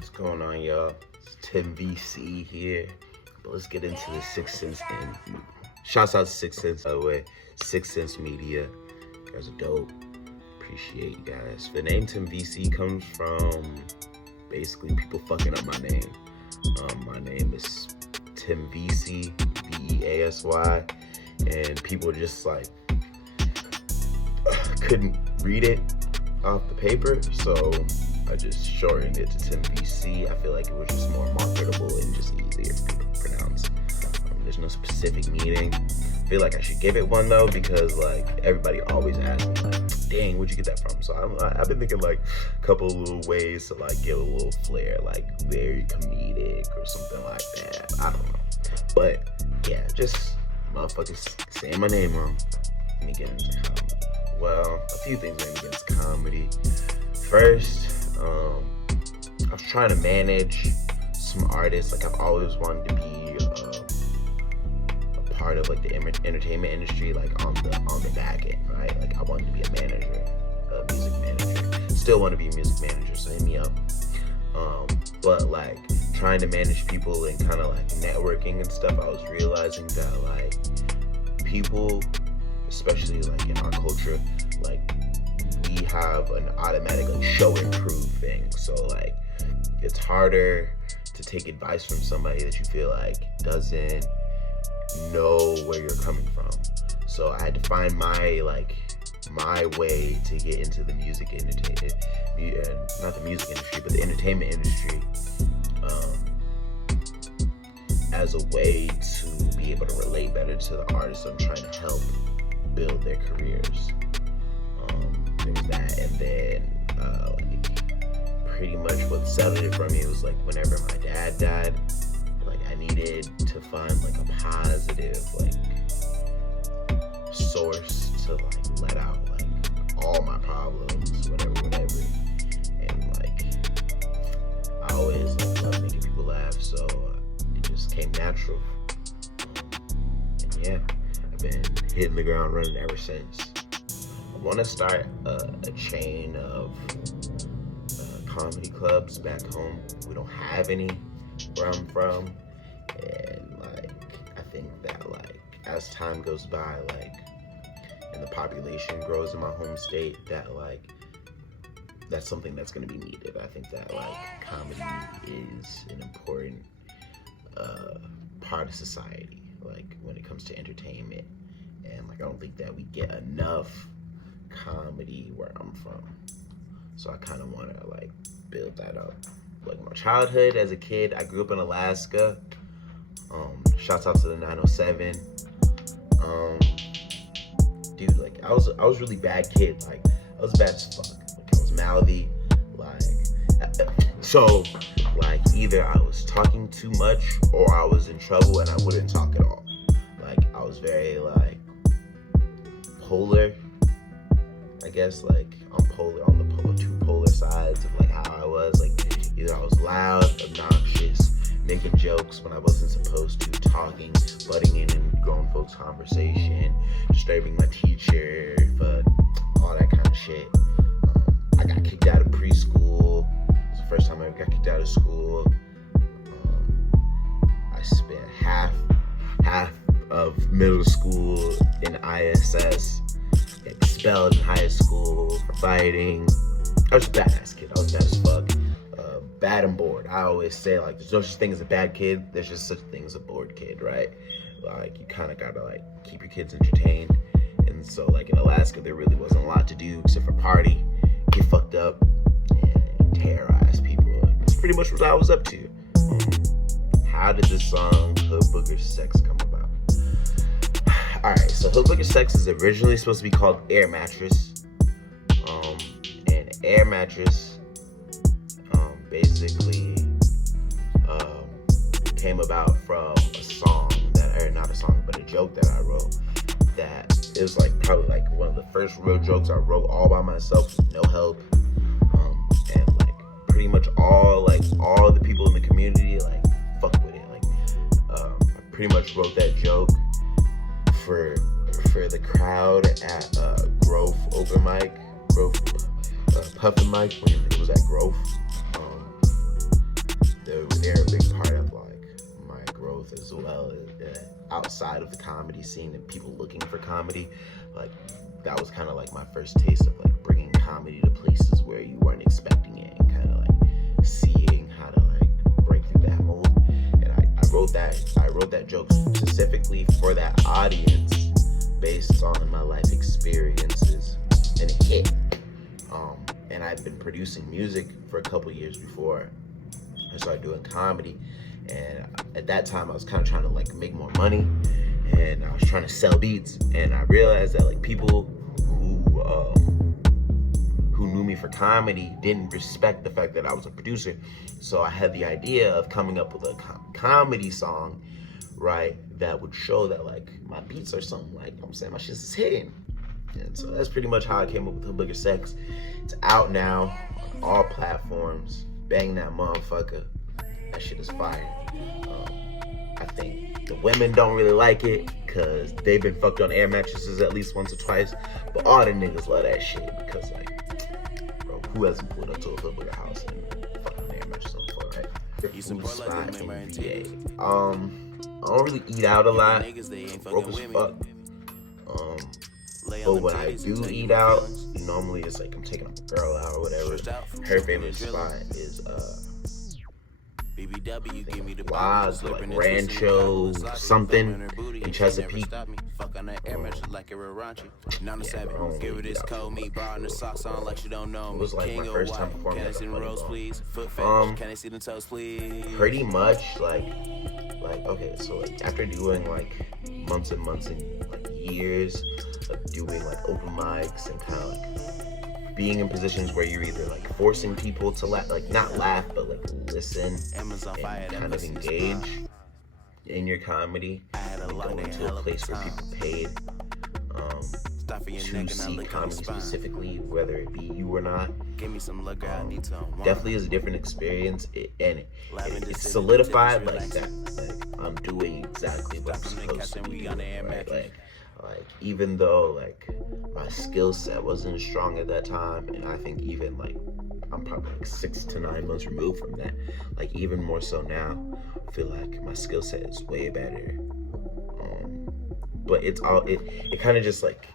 What's going on, y'all? It's Tim VC here. But let's get into the Sixth Sense interview. Shouts out to Sixth Sense, by the way. Sixth Sense Media. You guys are dope. Appreciate you guys. The name Tim VC comes from basically people fucking up my name. My name is Tim VC, VEASY, and people just like couldn't read it off the paper, so I just shortened it to Tim VC. I feel like it was just more marketable and just easier for people to pronounce. There's no specific meaning. I feel like I should give it one though, because like everybody always asks me like, dang, where'd you get that from? So I've been thinking like a couple of little ways to like give a little flair, like very comedic or something like that. I don't know. But yeah, just motherfuckers saying my name wrong. Let me get into comedy. Well, a few things made me get into comedy. First, I was trying to manage some artists. Like I've always wanted to be a part of like the entertainment industry, like on the back end, right? Like I wanted to be a manager, a music manager. Still want to be a music manager, so hit me up. But like trying to manage people and kind of like networking and stuff, I was realizing that like people, especially like in our culture, like we have an automatic like show and prove thing. So like it's harder to take advice from somebody that you feel like doesn't know where you're coming from. So I had to find my way to get into the music industry, not the music industry, but the entertainment industry, as a way to be able to relate better to the artists I'm trying to help build their careers. There was that, and then pretty much what settled it for me was like whenever my dad died, like I needed to find like a positive like source to like let out like all my problems, whatever. And like I always like love making people laugh, so it just came natural. And yeah, I've been hitting the ground running ever since. I want to start a chain of comedy clubs back home. We don't have any where I'm from, and like I think that like as time goes by, like and the population grows in my home state, that like that's something that's going to be needed. I think that like comedy is an important part of society, like when it comes to entertainment, and like I don't think that we get enough comedy where I'm from. So I kind of want to like build that up. Like my childhood as a kid, I grew up in Alaska. Shouts out to the 907. Dude, like I was really bad kid. Like I was bad as fuck. Like I was mouthy. Like so, like either I was talking too much or I was in trouble and I wouldn't talk at all. Like I was very like polar. I guess like I'm polar on the two polar sides of like how I was. Like either I was loud, obnoxious, making jokes when I wasn't supposed to, talking, butting in grown folks' conversation, disturbing my teacher, but all that kind of shit. I got kicked out of preschool. It was the first time I ever got kicked out of school. I spent half of middle school in ISS. Expelled in high school for fighting. I was a badass kid. I was bad as fuck. Bad and bored. I always say like there's no such thing as a bad kid. There's just such a thing as a bored kid, right? Like you kind of gotta like keep your kids entertained. And so like in Alaska, there really wasn't a lot to do except for party, get fucked up, and terrorize people. That's pretty much what I was up to. How did this song Hood Booger Sex come about? Alright, so Hood Booger Sex is originally supposed to be called Air Mattress. And Air Mattress basically came about from a song not a song, but a joke that I wrote, that it was like probably like one of the first real jokes I wrote all by myself with no help. And like pretty much all the people in the community like fuck with it. Like I pretty much wrote that joke for the crowd at Grove open mic, Grove Puffin mic when it was at Grove. outside of the comedy scene and people looking for comedy. Like that was kind of like my first taste of like bringing comedy to places where you weren't expecting it, and kind of like seeing how to like break through that mold. And I wrote that joke specifically for that audience based on my life experiences, and it hit. And I've been producing music for a couple years before I started doing comedy, and at that time I was kind of trying to like make more money, and I was trying to sell beats, and I realized that like people who knew me for comedy didn't respect the fact that I was a producer. So I had the idea of coming up with a comedy song, right, that would show that like my beats are something, like, you know what I'm saying, my shit's hitting. And so that's pretty much how I came up with Hood Booger Sex. It's out now on all platforms. Bang that motherfucker. That shit is fire. I think the women don't really like it because they've been fucked on air mattresses at least once or twice. But all the niggas love that shit because, like, bro, who hasn't pulled up to a Hood Booger house and fucked on air mattress on the floor, right? Food spot in VA. I don't really eat out a lot. Broke as fuck. But when I do eat out, normally it's like I'm taking a girl out or whatever. Her favorite spot is Waz, like Rancho something in Chesapeake. Yeah, but I don't really eat out too much. It was like my first time performing at the Funny Bone. Pretty much like okay, so like after doing like months and months and like years of doing like open mics and kind of like being in positions where you're either like forcing people to like not laugh but like listen and kind of engage in your comedy, and going to a place where people paid to see comedy specifically, whether it be you or not, definitely is a different experience. It's solidified like that. Like I'm doing exactly what I'm supposed to be doing, right? Like even though like my skill set wasn't strong at that time, and I think even like I'm probably like 6 to 9 months removed from that, like even more so now, I feel like my skill set is way better. But it's all it kind of just like,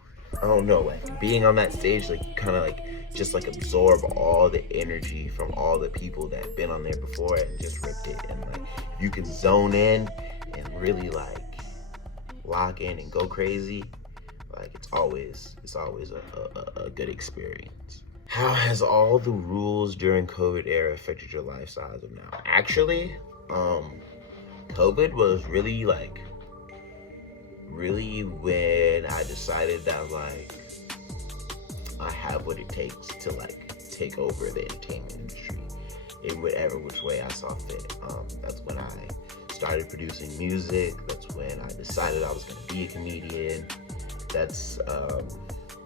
I don't know, like being on that stage, like kind of like just like absorb all the energy from all the people that have been on there before and just ripped it. And like you can zone in and really like lock in and go crazy. Like it's always a good experience. How has all the rules during COVID era affected your lifestyle as of now? Actually, COVID was really when I decided that like I have what it takes to like take over the entertainment industry in whatever which way I saw fit. That's when I started producing music. That's when I decided I was going to be a comedian. That's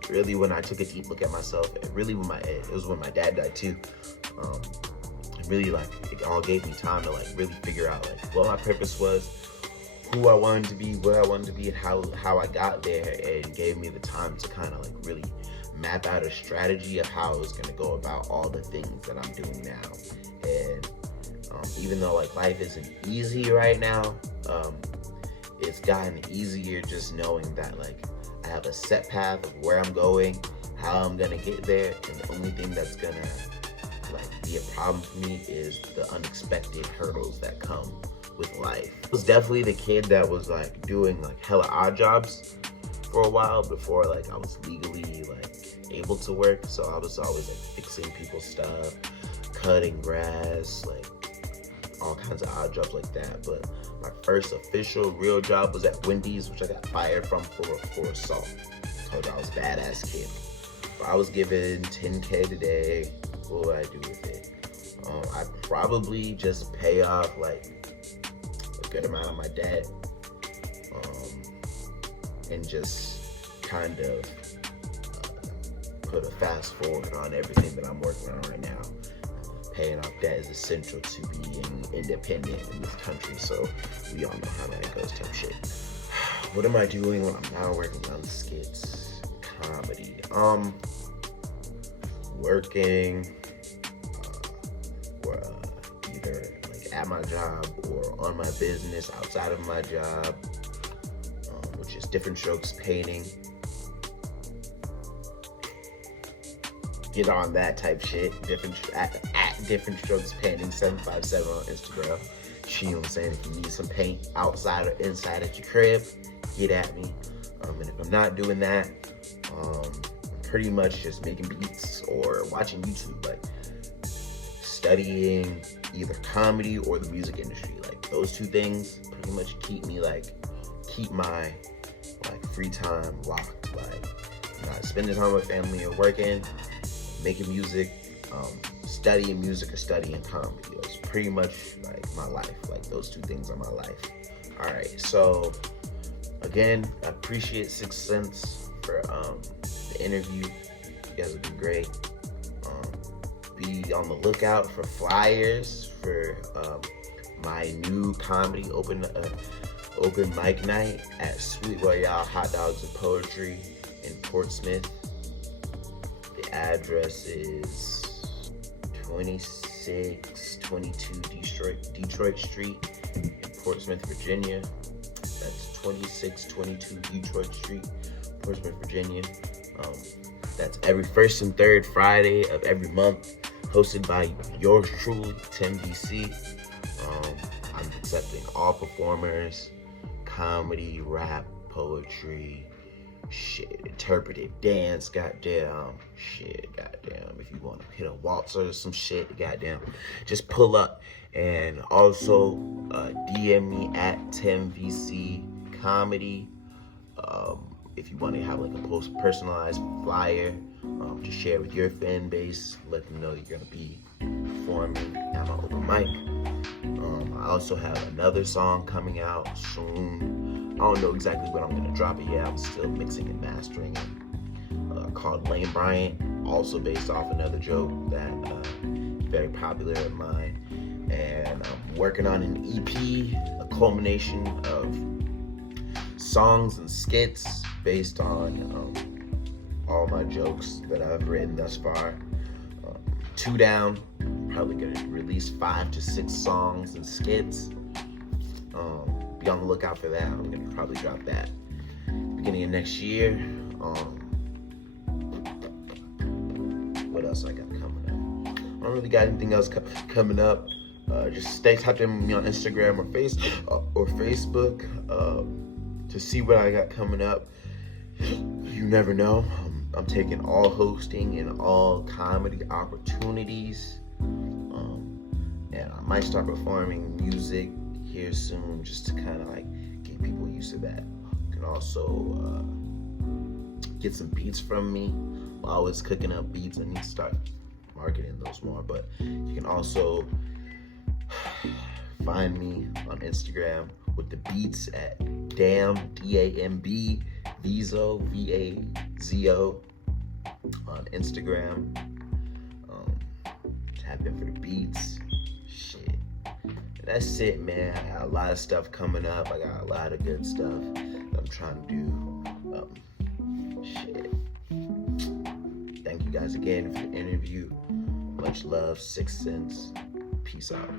really when I took a deep look at myself, and really it was when my dad died too. Really like it all gave me time to like really figure out like what my purpose was, who I wanted to be, what I wanted to be, and how I got there, and gave me the time to kind of like really map out a strategy of how I was going to go about all the things that I'm doing now. And even though like life isn't easy right now, it's gotten easier just knowing that like I have a set path of where I'm going, how I'm gonna get there, and the only thing that's gonna like be a problem for me is the unexpected hurdles that come with life. I was definitely the kid that was like doing like hella odd jobs for a while before like I was legally like able to work. So I was always like fixing people's stuff, cutting grass, like all kinds of odd jobs like that. But my first official real job was at Wendy's, which I got fired from for assault. I told you I was a badass kid. But I was given $10K today. What would I do with it? I'd probably just pay off like a good amount of my debt, and just kind of put a fast forward on everything that I'm working on right now. Paying off debt is essential to being independent in this country, so we all know how that goes type shit. What am I doing when I'm now working on skits, comedy? Working either like at my job or on my business outside of my job. which is Different Strokes Painting. Get on that type shit. At Different Strokes Painting 757 on Instagram. You know what I'm saying? If you need some paint outside or inside at your crib, get at me. And if I'm not doing that, I'm pretty much just making beats or watching YouTube, like studying either comedy or the music industry. Like those two things pretty much keep my free time locked. Like not spending time with family or working, making music, studying music or studying comedy. That's pretty much like my life. Like those two things are my life. All right, so again, I appreciate 6th Sense for the interview. You guys have been great. Be on the lookout for flyers for my new comedy open mic night at Sweet Royale Hot Dogs and Poetry in Portsmouth. The address is 2622 Detroit Street in Portsmouth, Virginia. That's 2622 Detroit Street, Portsmouth, Virginia. That's every first and third Friday of every month, hosted by yours truly, Tim VC. I'm accepting all performers, comedy, rap, poetry, shit, interpretive dance, goddamn, if you want to hit a waltz or some shit, goddamn, just pull up. And also DM me at TimVC Comedy if you want to have like a personalized flyer to share with your fan base. Let them know you're gonna be performing at my open mic. I also have another song coming out soon. I don't know exactly when I'm gonna drop it yet. I'm still mixing and mastering it. Called Lane Bryant, also based off another joke that very popular of mine. And I'm working on an EP, a culmination of songs and skits based on all my jokes that I've written thus far. 2 down, probably gonna release 5 to 6 songs and skits. Be on the lookout for that. I'm gonna probably drop that beginning of next year. What else I got coming up? I don't really got anything else coming up. Just stay tapped in with me on Instagram or Facebook to see what I got coming up. You never know. I'm taking all hosting and all comedy opportunities. And I might start performing music here soon, just to kind of like get people used to that. You can also get some beats from me. I'm always cooking up beats. I need to start marketing those more. But you can also find me on Instagram with the beats at Damb, DAMB, Vizo, VAZO on Instagram. Tap in for the beats. Shit. And that's it, man. I got a lot of stuff coming up. I got a lot of good stuff that I'm trying to do. Shit. Thank you guys again for the interview. Much love, 6th Sense. Peace out.